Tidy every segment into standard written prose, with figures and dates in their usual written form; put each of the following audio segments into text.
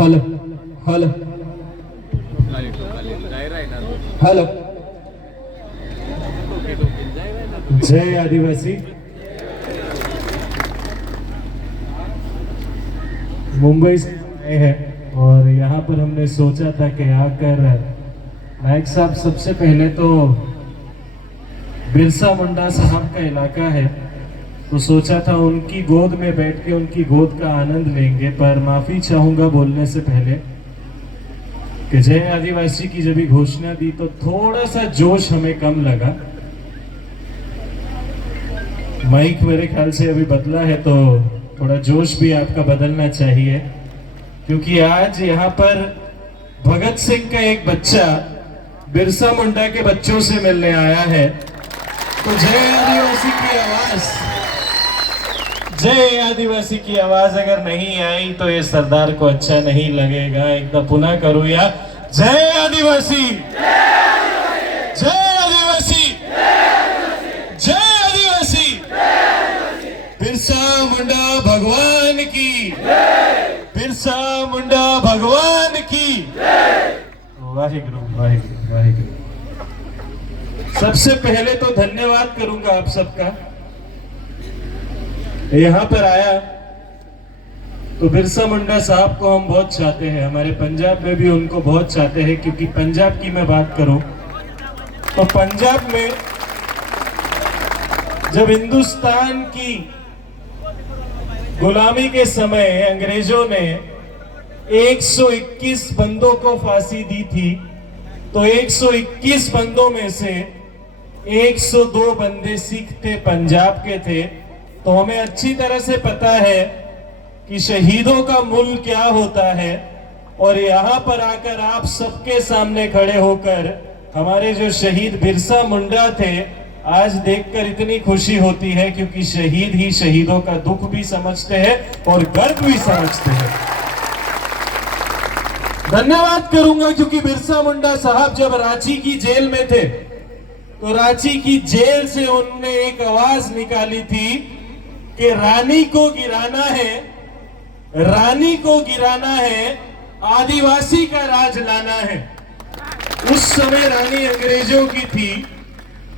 Hello hello hello. जय आदिवासी. मुंबई से आए हैं और यहाँ पर हमने सोचा था कि आकर नायक साहब, सबसे पहले तो बिरसा मुंडा साहब का इलाका है, तो सोचा था उनकी गोद में बैठ के उनकी गोद का आनंद लेंगे। पर माफी चाहूंगा बोलने से पहले कि जय आदिवासी की जब भी घोषणा दी तो थोड़ा सा जोश हमें कम लगा। माइक मेरे ख्याल से अभी बदला है तो थोड़ा जोश भी आपका बदलना चाहिए, क्योंकि आज यहाँ पर भगत सिंह का एक बच्चा बिरसा मुंडा के बच्चों से मिलने आया है। तो जय आदिवासी की आवाज, जय आदिवासी की आवाज अगर नहीं आई तो ये सरदार को अच्छा नहीं लगेगा। एकदम पुनः करूया, जय आदिवासी, जय आदिवासी, जय आदिवासी, बिरसा मुंडा भगवान की, बिरसा मुंडा भगवान की। वाहिगुरु वाहिगुरु वाहिगुरु। सबसे पहले तो धन्यवाद करूंगा आप सबका। यहाँ पर आया तो बिरसा मुंडा साहब को हम बहुत चाहते हैं, हमारे पंजाब में भी उनको बहुत चाहते हैं, क्योंकि पंजाब की मैं बात करूं तो पंजाब में जब हिंदुस्तान की गुलामी के समय अंग्रेजों ने 121 बंदों को फांसी दी थी, तो 121 बंदों में से 102 बंदे सिख थे, पंजाब के थे। तो हमें अच्छी तरह से पता है कि शहीदों का मूल्य क्या होता है। और यहाँ पर आकर आप सबके सामने खड़े होकर हमारे जो शहीद बिरसा मुंडा थे, आज देखकर इतनी खुशी होती है, क्योंकि शहीद ही शहीदों का दुख भी समझते हैं और गर्व भी समझते हैं। धन्यवाद करूंगा क्योंकि बिरसा मुंडा साहब जब रांची की जेल में थे तो रांची की जेल से उन्होंने एक आवाज निकाली थी कि रानी को गिराना है, रानी को गिराना है, आदिवासी का राज लाना है। उस समय रानी अंग्रेजों की थी।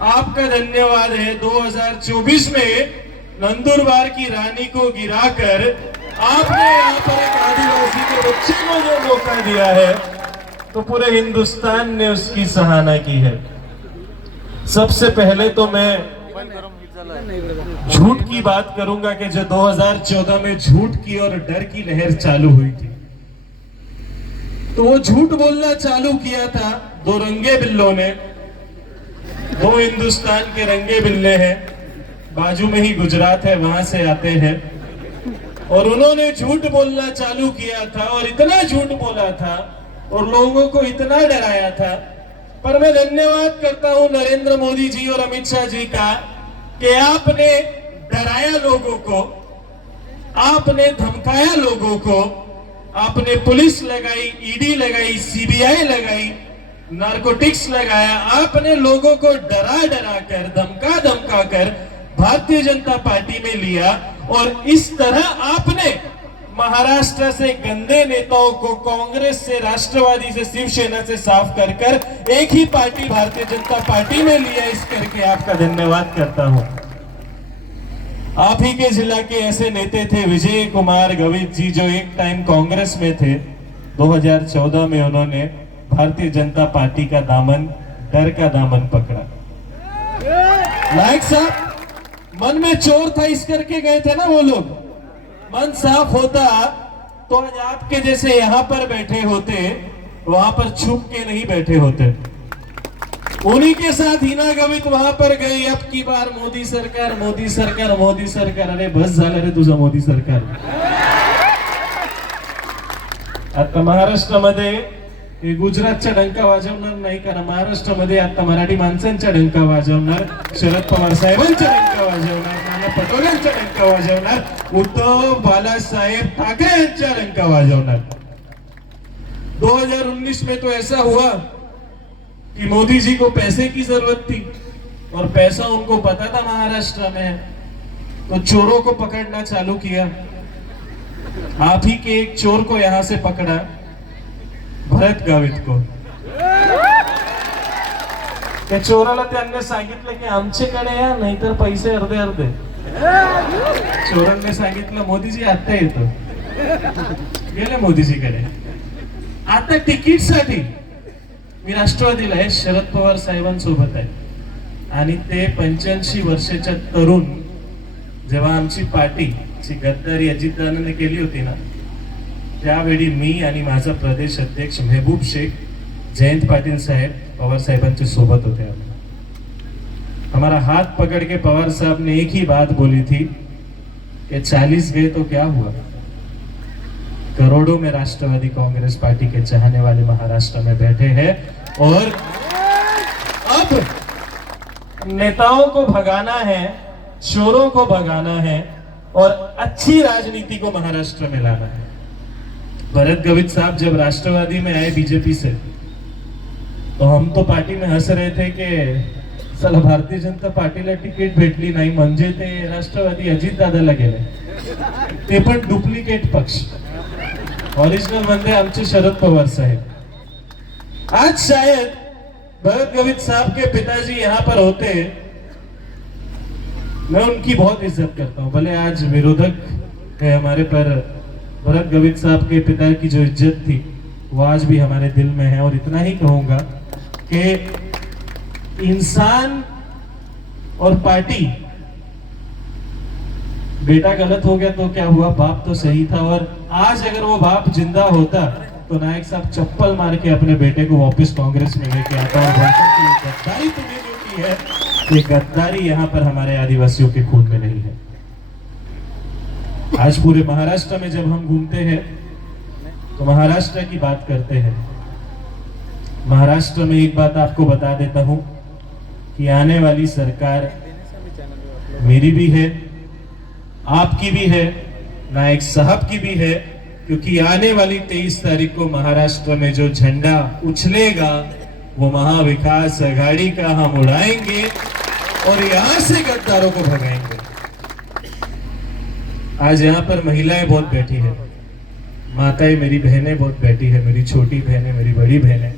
आपका धन्यवाद है 2024 में नंदुरबार की रानी को गिराकर आपने यहाँ पर एक आदिवासी के बच्चे को जो मौका दिया है, तो पूरे हिंदुस्तान ने उसकी सराहना की है। सबसे पहले तो मैं झूठ की बात करूंगा कि जो 2014 में झूठ की और डर की लहर चालू हुई थी, तो वो झूठ बोलना चालू किया था दो रंगे बिल्लों ने। दो हिंदुस्तान के रंगे बिल्ले हैं, बाजू में ही गुजरात है, वहां से आते हैं, और उन्होंने झूठ बोलना चालू किया था और इतना झूठ बोला था और लोगों को इतना डराया था। पर मैं धन्यवाद करता हूं नरेंद्र मोदी जी और अमित शाह जी का कि आपने डराया लोगों को, आपने धमकाया लोगों को, आपने पुलिस लगाई, ईडी लगाई, सीबीआई लगाई, नारकोटिक्स लगाया। आपने लोगों को डरा डरा कर, धमका धमका कर भारतीय जनता पार्टी में लिया। और इस तरह आपने महाराष्ट्र से गंदे नेताओं को कांग्रेस से, राष्ट्रवादी से, शिवसेना से साफ कर कर एक ही पार्टी भारतीय जनता पार्टी में लिया। इस करके आपका धन्यवाद करता हूं। आप ही के जिला के ऐसे नेता थे विजय कुमार गावित जी, जो एक टाइम कांग्रेस में थे। 2014 में उन्होंने भारतीय जनता पार्टी का दामन, डर का दामन पकड़ा। नायक साहब मन में चोर था इस करके गए थे ना वो लोग। मन साफ होता तो आज आपके जैसे यहाँ पर बैठे होते, वहां पर छुप के नहीं बैठे होते। उन्हीं के साथ हिना गावित वहां पर गई। अब की बार मोदी सरकार, मोदी सरकार, मोदी सरकार। अरे बस झालं रे तुझं मोदी सरकार। आता महाराष्ट्रामध्ये गुजरातचा डंका वाजवणार नाही, कारण महाराष्ट्रामध्ये आता मराठी माणसांचा डंका वाजवणार, शरद पवार साहेबांचा डंका वाजवणार, नाना पटोलेंचा डंका वाजवणार, उद्धव बालासाहेब ठाकरे यांचा डंका वाजवणार। 2019 में तो ऐसा हुआ कि मोदी जी को पैसे की जरूरत थी और पैसा उनको पता था महाराष्ट्र में, तो चोरों को पकड़ना चालू किया। आप ही के एक चोर को यहां से पकड़ा, भरत गावित को. त्या चोराला त्यांनी सांगितलं की आमच्याकडे या, नाहीतर पैसे अर्धे अर्धे. चोरांनी सांगितलं मोदीजी आता येतो. गेले मोदीजीकडे. आता तिकीटसाठी मी राष्ट्रवादीला आहे, शरद पवार साहेबांसोबत आहे. आणि ते 85 वर्षाच्या तरुण, जेव्हा आमची पार्टीची गद्दारी अजितदादांनी केली होती ना, त्यावेळी मी आणि माझा प्रदेश अध्यक्ष महबूब शेख, जयंत पाटिल साहेब पवार साहेबांचे सोबत होते. हमारा हाथ पकड़ के पवार साहब ने एक ही बात बोली थी कि 40 गए तो क्या हुआ. करोड़ों में राष्ट्रवादी कांग्रेस पार्टी के चाहने वाले महाराष्ट्र में बैठे हैं और अब नेताओं को भगाना है, चोरों को भगाना है और अच्छी राजनीति को महाराष्ट्र में लाना है. भरत गावित साहब जब राष्ट्रवादी में आए बीजेपी से, तो हम तो पार्टी में हंस रहे थे कि साला भारतीय जनता पार्टीला तिकीट भेटली नाही म्हणजे ते राष्ट्रवादी अजितदादाला गेले, ते पण डुप्लिकेट पक्ष. ओरिजिनल म्हणजे आमचे शरद पवार साहेब. आज शायद भरत गावित साहब के पिताजी यहाँ पर होते, मैं उनकी बहुत इज्जत करता हूँ. भले आज विरोधक है हमारे, पर भरत गावित साहब के पिता की जो इज्जत थी वो आज भी हमारे दिल में है. और इतना ही कहूंगा कि इंसान और पार्टी, बेटा गलत हो गया तो क्या हुआ, बाप तो सही था. और आज अगर वो बाप जिंदा होता तो नायक साहब चप्पल मार के अपने बेटे को वापस कांग्रेस में लेके आता और बोलता कि ये गद्दारी तुमने जो की है, ये गद्दारी यहाँ पर हमारे आदिवासियों के खून में नहीं है. आज पूरे महाराष्ट्र में जब हम घूमते हैं तो महाराष्ट्र की बात करते हैं. महाराष्ट्र में एक बात आपको बता देता हूं कि आने वाली सरकार मेरी भी है, आपकी भी है, नायक साहब की भी है. क्योंकि आने वाली 23 तारीख को महाराष्ट्र में जो झंडा उछलेगा वो महाविकास आघाड़ी का हम उड़ाएंगे और यहां से गद्दारों को भगाएंगे. आज यहाँ पर महिलाएं बहुत बैठी है, माताएं मेरी बहनें बहुत बैठी है, मेरी छोटी बहनें, मेरी बड़ी बहनें.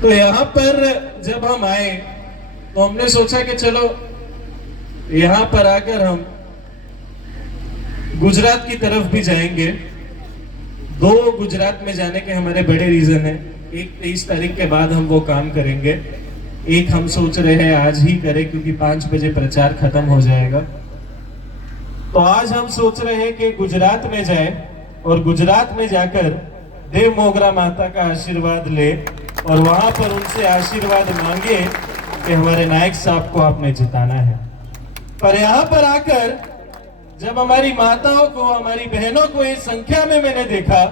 तो यहाँ पर जब हम आए तो हमने सोचा कि चलो यहाँ पर आकर हम गुजरात की तरफ भी जाएंगे. 2 गुजरात में जाने के हमारे बड़े रीजन है. एक 23 तारीख के बाद हम वो काम करेंगे, एक हम सोच रहे हैं आज ही करें क्योंकि 5 बजे प्रचार खत्म हो जाएगा. तो आज हम सोच रहे हैं कि गुजरात में जाए और गुजरात में जाकर देव मोगरा माता का आशीर्वाद ले और वहां पर उनसे आशीर्वाद मांगे कि हमारे नायक साहब को आपने जिताना है. पर यहाँ पर आकर जब हमारी माताओं को, हमारी बहनों को इस संख्या में मैंने देखा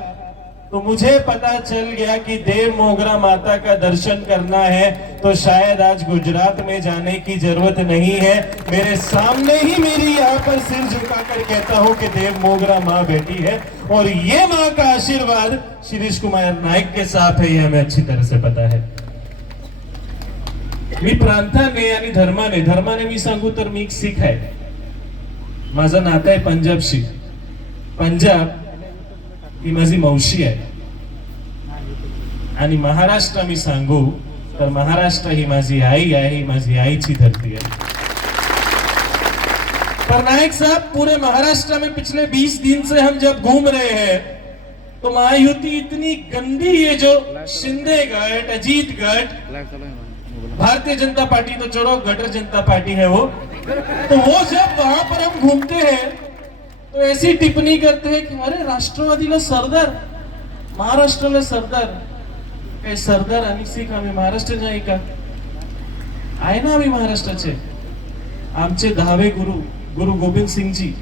तो मुझे पता चल गया कि देव मोगरा माता का दर्शन करना है तो शायद आज गुजरात में जाने की जरूरत नहीं है. मेरे सामने ही मेरी यहाँ पर सिर झुकाकर कहता हूँ कि देव मोगरा माँ बैठी है और ये माँ का आशीर्वाद शिरीष कुमार नाईक के साथ है, ये हमें अच्छी तरह से पता है. मी प्रांताने आणि धर्माने मी सांगू तर मी एक सिख आहे. माझं नातं आहे पंजाबशी. पंजाब ही माझी मावशी आहे आणि महाराष्ट्र मी सांगू तर महाराष्ट्र ही माझी आई आहे, ही माझी आईची धरती है. पर नायक साहब, पूरे महाराष्ट्र में पिछले 20 दिन से हम जब घूम रहे हैं तो महायुति इतनी गंदी, ये जो शिंदे गट, अजीत गट, भारतीय जनता पार्टी तो छोड़ो, गटर जनता पार्टी है वो, तो वो जब वहां पर हम घूमते हैं तो ऐसी टिप्पणी करते हैं कि अरे राष्ट्रवादीला सरदार, महाराष्ट्राला सरदार. काही सरदार आणि सिख आम्ही महाराष्ट्र नाही का? आहे ना आम्ही महाराष्ट्राचे. आमचे 10वें गुरु गोविंद सिंह जी,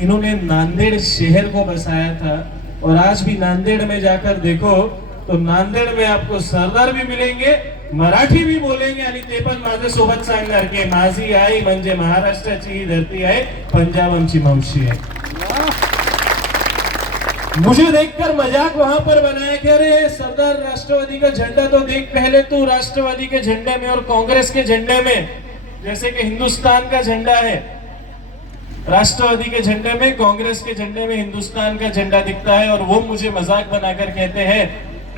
इन्होंने नांदेड़ शहर को बसाया था और आज भी नांदेड़ में जाकर देखो तो नांदेड़ में आपको सरदार भी मिलेंगे, मराठी भी बोलेंगे आणि ते पण माझ्यासोबत सांगणार की माझी आई म्हणजे महाराष्ट्राची ही धरती आहे, पंजाब आमची मावशी आहे. मुझे देखकर मजाक वहां पर बनाया कि अरे सरदार, राष्ट्रवादी का झंडा तो देख पहले तू राष्ट्रवादी के झंडे में और कांग्रेस के झंडे में, जैसे कि हिंदुस्तान का झंडा है, राष्ट्रवादी के झंडे में, कांग्रेस के झंडे में हिंदुस्तान का झंडा दिखता है, और वो मुझे मजाक बनाकर कहते हैं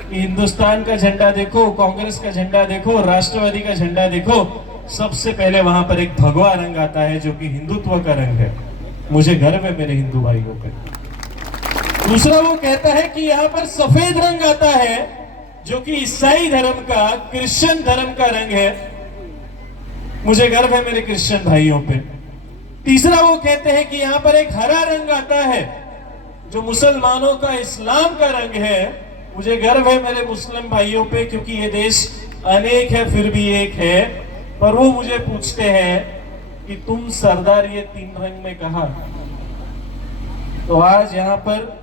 कि हिंदुस्तान का झंडा देखो, कांग्रेस का झंडा देखो, राष्ट्रवादी का झंडा देखो, सबसे पहले वहां पर एक भगवा रंग आता है जो कि हिंदुत्व का रंग है। मुझे गर्व है मेरे हिंदू भाइयों पे। दूसरा वो कहता है कि यहाँ पर सफेद रंग आता है जो कि ईसाई धर्म का, क्रिश्चियन धर्म का रंग है। मुझे गर्व है मेरे क्रिश्चियन भाइयों पे। तीसरा वो कहते हैं कि यहाँ पर एक हरा रंग आता है जो मुसलमानों का, इस्लाम का रंग है। मुझे गर्व है मेरे मुस्लिम भाइयों पे, क्योंकि ये देश अनेक है फिर भी एक है। पर वो मुझे पूछते हैं कि तुम सरदार ये तीन रंग में कहा। तो आज यहाँ पर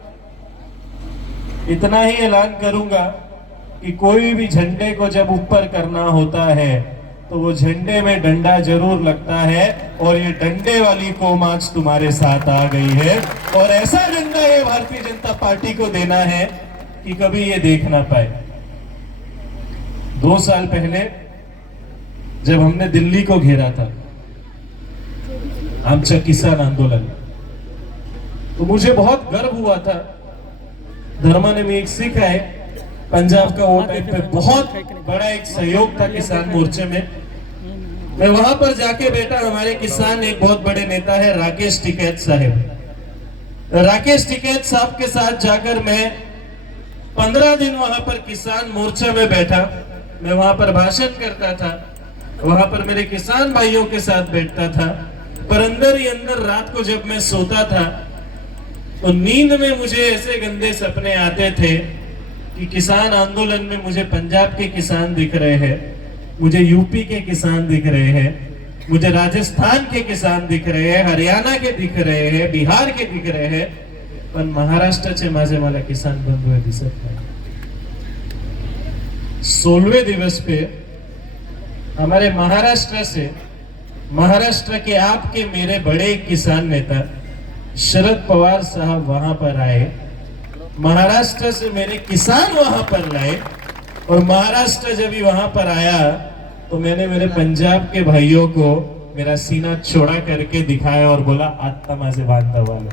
इतना ही ऐलान करूंगा कि कोई भी झंडे को जब ऊपर करना होता है तो वो झंडे में डंडा जरूर लगता है, और ये डंडे वाली कौम आज तुम्हारे साथ आ गई है। और ऐसा डंडा ये भारतीय जनता पार्टी को देना है कि कभी ये देख ना पाए। 2 साल पहले जब हमने दिल्ली को घेरा था, आमचा किसान आंदोलन, तो मुझे बहुत गर्व हुआ था। धर्मा ने भी एक सिख है, पंजाब का वो टाइम पे बहुत बड़ा एक सहयोग था किसान मोर्चे में। मैं वहां पर जाके बैठा, हमारे किसान एक बहुत बड़े नेता है राकेश टिकैत साहब। राकेश टिकैत साहब के साथ जाकर मैं 15 दिन वहां पर किसान मोर्चे में बैठा। मैं वहां पर भाषण करता था, वहां पर मेरे किसान भाइयों के साथ बैठता था। पर अंदर ही अंदर रात को जब मैं सोता था तो नींद में मुझे ऐसे गंदे सपने आते थे कि किसान आंदोलन में मुझे पंजाब के किसान दिख रहे हैं, मुझे यूपी के किसान दिख रहे हैं, मुझे राजस्थान के किसान दिख रहे हैं, हरियाणा के दिख रहे हैं, बिहार के दिख रहे हैं, पण महाराष्ट्राचे माझे मला किसान बंधू दिसत नाही। 16वें दिवस पे हमारे महाराष्ट्र के आपके मेरे बड़े किसान नेता शरद पवार साहब वहां पर आए। महाराष्ट्र से मेरे किसान वहां पर लाए, और महाराष्ट्र जब भी वहां पर आया तो मैंने मेरे पंजाब के भाइयों को मेरा सीना चौड़ा करके दिखाया और बोला, आता माझे बांधव वाले।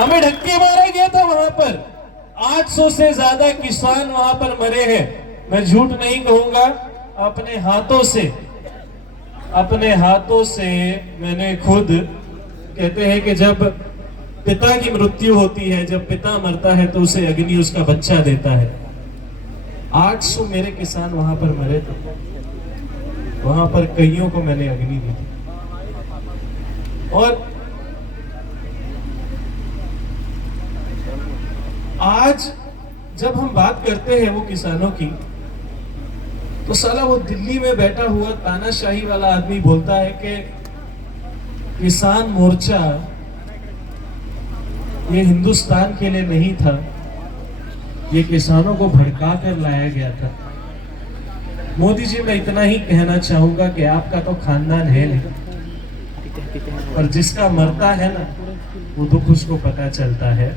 हमें धक्के मारा गया था वहां पर। 800 से ज्यादा किसान वहां पर मरे हैं। मैं झूठ नहीं कहूंगा, अपने हाथों से मैंने खुद, कहते हैं कि जब पिता की मृत्यु होती है, जब पिता मरता है तो उसे अग्नि उसका बच्चा देता है। 800 मेरे किसान वहां पर मरे थे, वहां पर कईयों को मैंने अग्नि दी थी। और आज जब हम बात करते हैं वो किसानों की, तो साला वो दिल्ली में बैठा हुआ तानाशाही वाला आदमी बोलता है कि किसान मोर्चा ये हिंदुस्तान के लिए नहीं था, ये किसानों को भड़का कर लाया गया था। मोदी जी, मैं इतना ही कहना चाहूंगा कि आपका तो खानदान है नहीं, पर जिसका मरता है ना वो दुख उसको पता चलता है।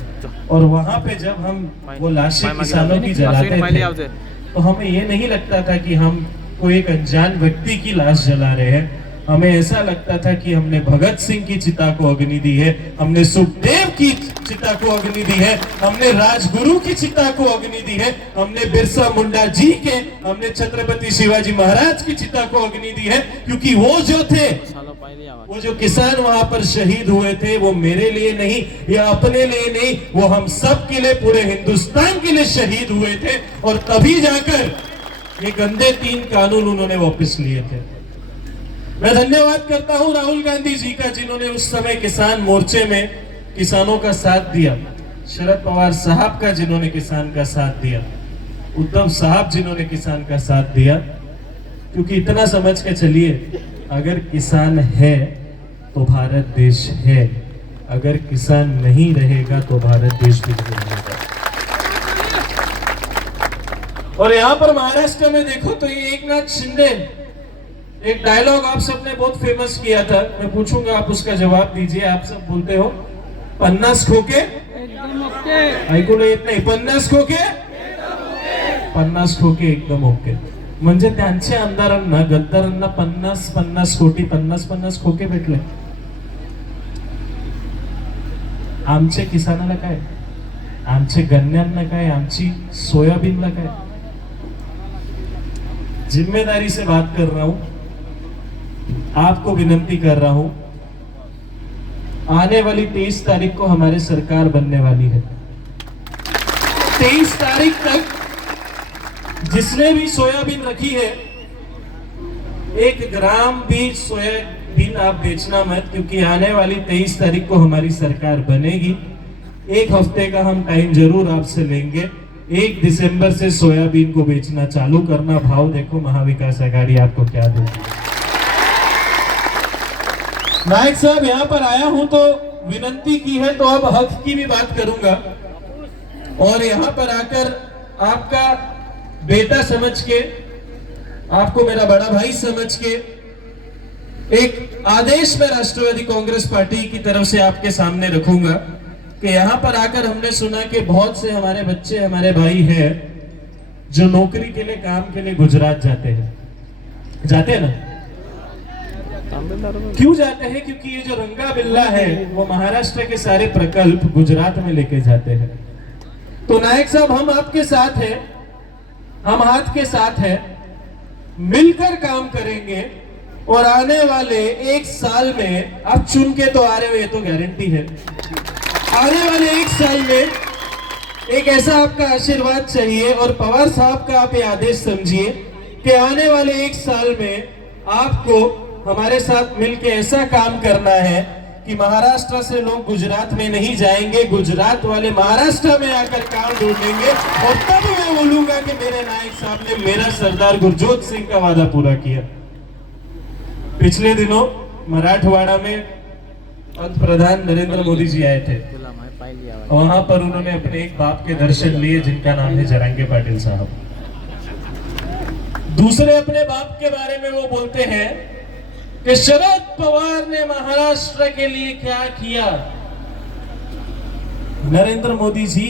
और वहां पे जब हम वो लाशें किसानों की जलाते थे तो हमें ये नहीं लगता था कि हम कोई एक अनजान व्यक्ति की लाश जला रहे हैं। हमें ऐसा लगता था कि हमने भगत सिंह की चिता को अग्नि दी है, हमने सुखदेव की चिता को अग्नि दी है, हमने राजगुरु की चिता को अग्नि दी है, हमने बिरसा मुंडा जी के, हमने छत्रपति शिवाजी महाराज की चिता को अग्नि दी है। क्योंकि वो जो थे, वो जो किसान वहां पर शहीद हुए थे, वो मेरे लिए नहीं या अपने लिए नहीं, वो हम सब के लिए, पूरे हिंदुस्तान के लिए शहीद हुए थे। और तभी जाकर ये गंदे 3 कानून उन्होंने वापस लिए थे। मैं धन्यवाद करता हूं राहुल गांधी जी का, जिन्होंने उस समय किसान मोर्चे में किसानों का साथ दिया, शरद पवार साहब का जिन्होंने किसान का साथ दिया, उद्धव साहब जिन्होंने किसान का साथ दिया। क्योंकि इतना समझ के चलिए, अगर किसान है तो भारत देश है, अगर किसान नहीं रहेगा तो भारत देश भी नहीं रहेगा। और यहाँ पर महाराष्ट्र में देखो तो ये एकनाथ शिंदे, एक डायलॉग आप सबने बहुत फेमस किया था, मैं पूछूंगा आप उसका जवाब दीजिए। आप सब बोलते हो 50 खोके ऐकून येत नाही, 50 खोके 50 खोके एकदम ओके। म्हणजे त्यांच्या आमदारांना, गद्दारांना 50 कोटी 50 खोके भेटले। आमच्या किसानाला काय, आमच्या गन्यांना काय, आमची सोयाबीनला काय? जिम्मेदारी से बात कर रहा हूं, आपको विनंती कर रहा हूं, आने वाली 23 तारीख को हमारी सरकार बनने वाली है। 23 तारीख तक जिसने भी सोयाबीन रखी है, 1 ग्राम भी सोयाबीन आप बेचना मत, क्योंकि आने वाली 23 तारीख को हमारी सरकार बनेगी। 1 हफ्ते का हम टाइम जरूर आपसे लेंगे। 1 दिसंबर से सोयाबीन को बेचना चालू करना। भाव देखो महाविकास आघाड़ी आपको क्या देगी। नायक साहब यहाँ पर आया हूं तो विनंती की है, तो अब हक की भी बात करूंगा। और यहाँ पर आकर आपका बेटा समझ के, आपको मेरा बड़ा भाई समझ के, एक आदेश में राष्ट्रवादी कांग्रेस पार्टी की तरफ से आपके सामने रखूंगा कि यहाँ पर आकर हमने सुना कि बहुत से हमारे बच्चे, हमारे भाई हैं जो नौकरी के लिए, काम के लिए गुजरात जाते हैं। जाते हैं ना? क्यों जाते हैं? क्योंकि ये जो रंगा बिल्ला है वो महाराष्ट्र के सारे प्रकल्प गुजरात में लेके जाते हैं। तो नायक साहब, हम आपके साथ हैं, हम हाथ के साथ हैं, मिलकर काम करेंगे और आने वाले 1 साल में, आप चुन के तो आ रहे हो, ये तो गारंटी है, आने वाले 1 साल में एक ऐसा आपका आशीर्वाद चाहिए और पवार साहब का आप ये आदेश समझिए कि आने वाले 1 साल में आपको हमारे साथ मिलकर ऐसा काम करना है कि महाराष्ट्र से लोग गुजरात में नहीं जाएंगे, गुजरात वाले महाराष्ट्र में आकर काम ढूंढेंगे। और तब मैं बोलूंगा कि मेरे नायक साहब ने मेरा सरदार गुरजोत सिंह का वादा पूरा किया। पिछले दिनों मराठवाड़ा में पंतप्रधान नरेंद्र मोदी जी आए थे, वहां पर उन्होंने अपने एक बाप के दर्शन लिए जिनका नाम है जरांगे पाटिल साहब। दूसरे अपने बाप के बारे में वो बोलते हैं कि शरद पवार ने महाराष्ट्र के लिए क्या किया। नरेंद्र मोदी जी,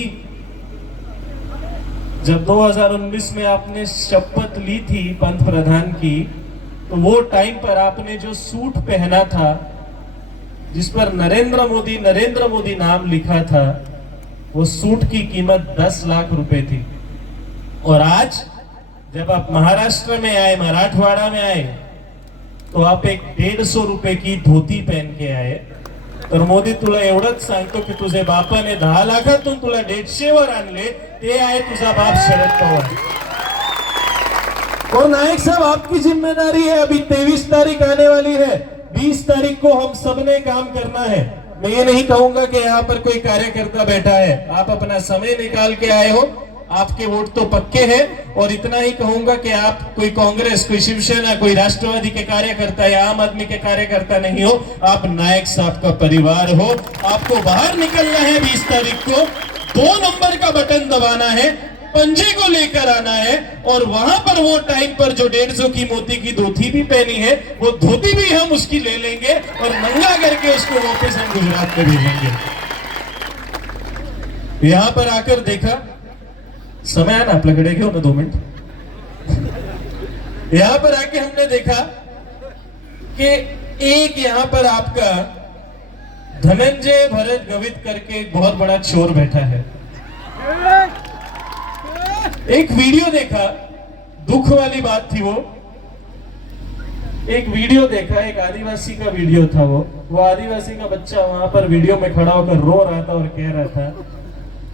जब 2019 में आपने शपथ ली थी पंतप्रधान की, तो वो टाइम पर आपने जो सूट पहना था जिस पर नरेंद्र मोदी नाम लिखा था, वो सूट की कीमत 10 लाख रुपए थी। और आज जब आप महाराष्ट्र में आए, मराठवाड़ा में आए, तो आप एक 150 रुपए की धोती पहन के आए। तर मोदी, तुला एवढंच सांगतो की तुझे बापाने 10 लाखातून तुला 150 वर आणले, ते आहे तुझा बाप शरद पवार। और नायक साहब, आपकी जिम्मेदारी है, अभी 23 तारीख आने वाली है, 20 तारीख को हम सबने काम करना है। मैं ये नहीं कहूंगा कि यहाँ पर कोई कार्यकर्ता बैठा है, आप अपना समय निकाल के आए हो, आपके वोट तो पक्के हैं। और इतना ही कहूंगा कि आप कोई कांग्रेस, कोई शिवसेना, कोई राष्ट्रवादी के कार्यकर्ता या आम आदमी के कार्यकर्ता नहीं हो, आप नायक साहब का परिवार हो। आपको बाहर निकलना है 20 तारीख को, 2 नंबर का बटन दबाना है, पंजे को लेकर आना है, और वहां पर वो टाइम पर जो 150 की मोती की धोती भी पहनी है, वो धोती भी हम उसकी ले लेंगे और नंगा करके उसको वापस हम गुजरात में भेजेंगे। यहां पर आकर देखा, समय है ना आपल्याकडे, घेऊ ना 2 मिनट। यहां पर आके हमने देखा कि एक यहां पर आपका धनंजय भरत गवित करके एक बहुत बड़ा चोर बैठा है। एक वीडियो देखा, दुख वाली बात थी वो। एक वीडियो देखा, एक आदिवासी का वीडियो था वो आदिवासी का बच्चा वहां पर वीडियो में खड़ा होकर रो रहा था और कह रहा था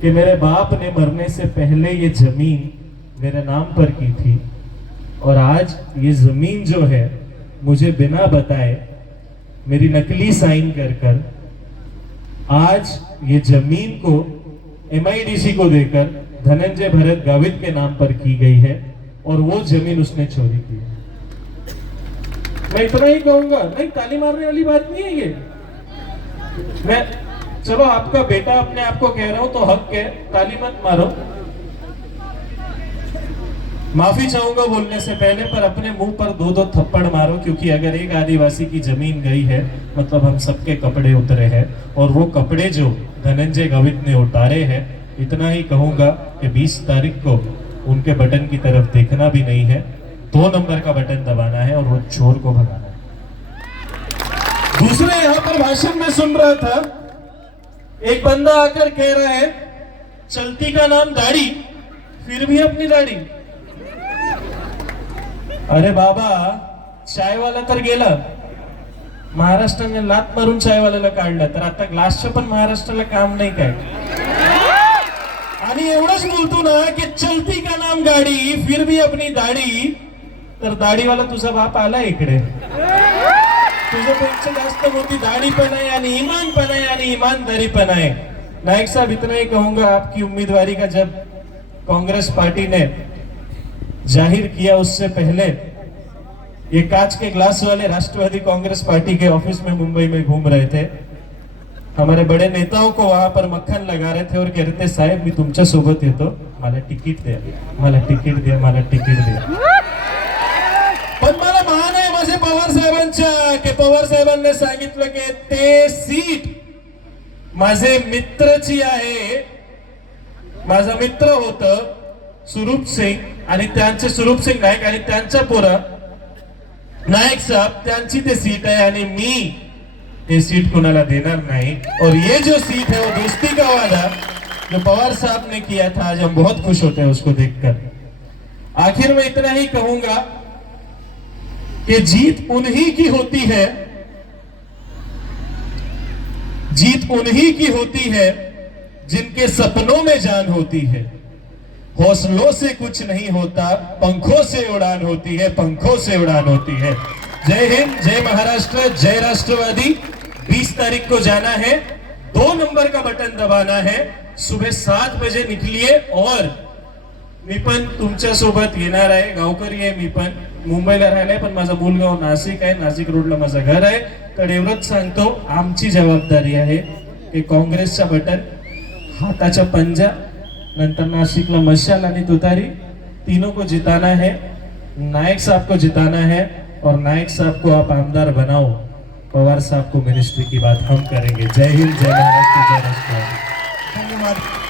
कि मेरे बाप ने मरने से पहले ये जमीन मेरे नाम पर की थी, और आज ये जमीन जो है मुझे बिना बताए, मेरी नकली साइन कर आज ये जमीन को MIDC को देकर धनंजय भरत गावित के नाम पर की गई है, और वो जमीन उसने चोरी की है। मैं इतना ही कहूंगा, नहीं ताली मारने वाली बात नहीं है ये। मैं, चलो आपका बेटा अपने आप को कह रहा हूं तो हक है, ताली मत मारो। माफी चाहूंगा बोलने से पहले, पर अपने मुंह पर 2-2 थप्पड़ मारो, क्योंकि अगर एक आदिवासी की जमीन गई है, मतलब हम सबके कपड़े उतरे हैं, और वो कपड़े जो धनंजय गावित ने उतारे हैं। इतना ही कहूंगा कि 20 तारीख को उनके बटन की तरफ देखना भी नहीं है, 2 नंबर का बटन दबाना है और वो चोर को भगाना है। दूसरे यहां पर भाषण में सुन रहा था एक बंदा आकर कह रहा है चलती का नाम दाढ़ी, फिर भी अपनी दाढ़ी। अरे बाबा, चायवाला तर गेला, महाराष्ट्राने लात मारून चायवाल्याला काढलं, तर आता ग्लासचं पण महाराष्ट्राला काम नाही काय? आणि एवढंच बोलतो ना की चलती का नाम गाडी फिर भी अपनी दाढी, तर दाढीवाला तुझा बाप आला इकडे, तुझ्यापेक्षा जास्त मोठी दाढी पण आहे आणि ईमान पण आहे आणि ईमानदारी पण आहे। नायक साहब, इतना ही कहूंगा, आपकी उम्मीदवारी का जब कांग्रेस पार्टी ने जाहिर किया उससे पहले ये कांच के ग्लास वाले राष्ट्रवादी कांग्रेस पार्टी के ऑफिस में मुंबई में घूम रहे थे। हमारे बड़े नेताओं को वहां पर मक्खन लगा रहे थे और कह रहे थे साहेब मी तुमच्या सोबत येतो, मला तिकीट द्या, मला तिकीट द्या, मला तिकीट द्या। पण मला मान आहे माझे पवार साहेबांच्या की पवार साहेबांनी सांगितलं की ते सीट माझे मित्रची आहे, माझा मित्र होत स्वरूप सिंग आणि त्यांचे स्वरूप सिंग नायक आणि त्यांचा पोरा नायक साहब, त्यांची ते सीट आहे आणि मी ये सीट कोणाला देणार नहीं। और ये जो सीट है वो दोस्ती का वादा जो पवार साहब ने किया था, आज हम बहुत खुश होते हैं उसको देखकर। आखिर में इतना ही कहूंगा कि जीत उन्हीं की होती है, जीत उन्हीं की होती है जिनके सपनों में जान होती है। हौसलों से कुछ नहीं होता, पंखों से उड़ान होती है, पंखों से उड़ान होती है। जय हिंद, जय महाराष्ट्र, जय राष्ट्रवादी। 20 तारीख को जाना है, 2 नंबर का बटन दबाना है, सुबह 7 बजे निकलिए। और मी पण तुमच्या सोबत येणार आहे, गावकरी आहे मी पण, मुंबईला राहिलाय पण माझा मूळ गाव नाशिक आहे, नाशिक रोडला माझं घर आहे। तर एवढंच सांगतो, आमची जबाबदारी आहे की काँग्रेसचा बटन, हाताच्या पंजा, नंतर नाशिकला मशाल आणि तुतारी, तीनों को जिताना है, नायक साहब को जिताना है और नायक साहब को आप आमदार बनाओ, पवार साहब को मिनिस्ट्री की बात हम करेंगे। जय हिंद, जय महाराष्ट्र, जय राष्ट्र। धन्यवाद।